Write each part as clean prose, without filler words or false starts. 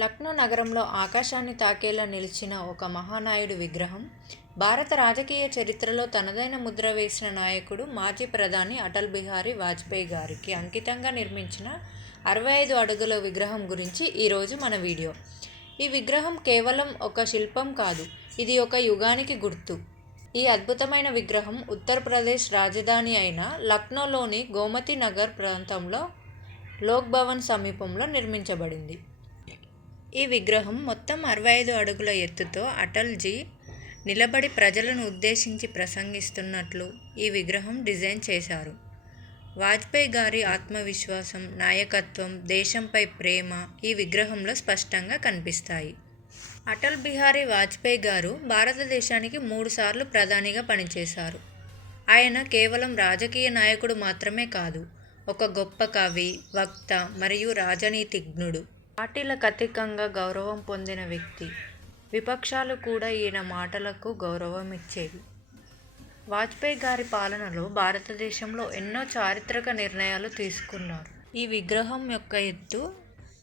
లక్నో నగరంలో ఆకాశాన్ని తాకేలా నిలిచిన ఒక మహానాయుడి విగ్రహం, భారత రాజకీయ చరిత్రలో తనదైన ముద్ర వేసిన నాయకుడు, మాజీ ప్రధాని అటల్ బిహారీ వాజ్పేయి గారికి అంకితంగా నిర్మించిన 65 అడుగుల విగ్రహం గురించి ఈరోజు మన వీడియో. ఈ విగ్రహం కేవలం ఒక శిల్పం కాదు, ఇది ఒక యుగానికి గుర్తు. ఈ అద్భుతమైన విగ్రహం ఉత్తరప్రదేశ్ రాజధాని అయిన లక్నోలోని గోమతి నగర్ ప్రాంతంలో లోక్ భవన్ సమీపంలో నిర్మించబడింది. ఈ విగ్రహం మొత్తం 65 అడుగుల ఎత్తుతో అటల్జీ నిలబడి ప్రజలను ఉద్దేశించి ప్రసంగిస్తున్నట్లు ఈ విగ్రహం డిజైన్ చేశారు. వాజ్పేయి గారి ఆత్మవిశ్వాసం, నాయకత్వం, దేశంపై ప్రేమ ఈ విగ్రహంలో స్పష్టంగా కనిపిస్తాయి. అటల్ బిహారీ వాజ్పేయి గారు భారతదేశానికి 3 సార్లు ప్రధానిగా పనిచేశారు. ఆయన కేవలం రాజకీయ నాయకుడు మాత్రమే కాదు, ఒక గొప్ప కవి, వక్త మరియు రాజనీతిజ్ఞుడు. పార్టీలకు అతీతంగా గౌరవం పొందిన వ్యక్తి. విపక్షాలు కూడా ఈయన మాటలకు గౌరవం ఇచ్చేవి. వాజ్పేయి గారి పాలనలో భారతదేశంలో ఎన్నో చారిత్రక నిర్ణయాలు తీసుకున్నారు. ఈ విగ్రహం యొక్క ఎత్తు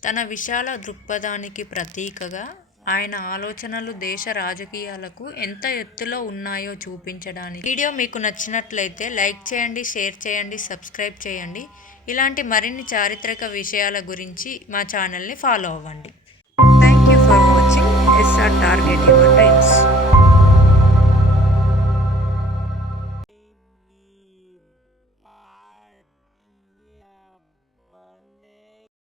తన విశాల దృక్పథానికి ప్రతీకగా, ఆయన ఆలోచనలు దేశ రాజకీయాలకు ఎంత ఎత్తులో ఉన్నాయో చూపించడానికి. వీడియో మీకు నచ్చినట్లయితే లైక్ చేయండి, షేర్ చేయండి, సబ్స్క్రైబ్ చేయండి. ఇలాంటి మరిన్ని చారిత్రక విషయాల గురించి మా ఛానల్ని ఫాలో అవ్వండి. Thank you for watching. SR target your dreams.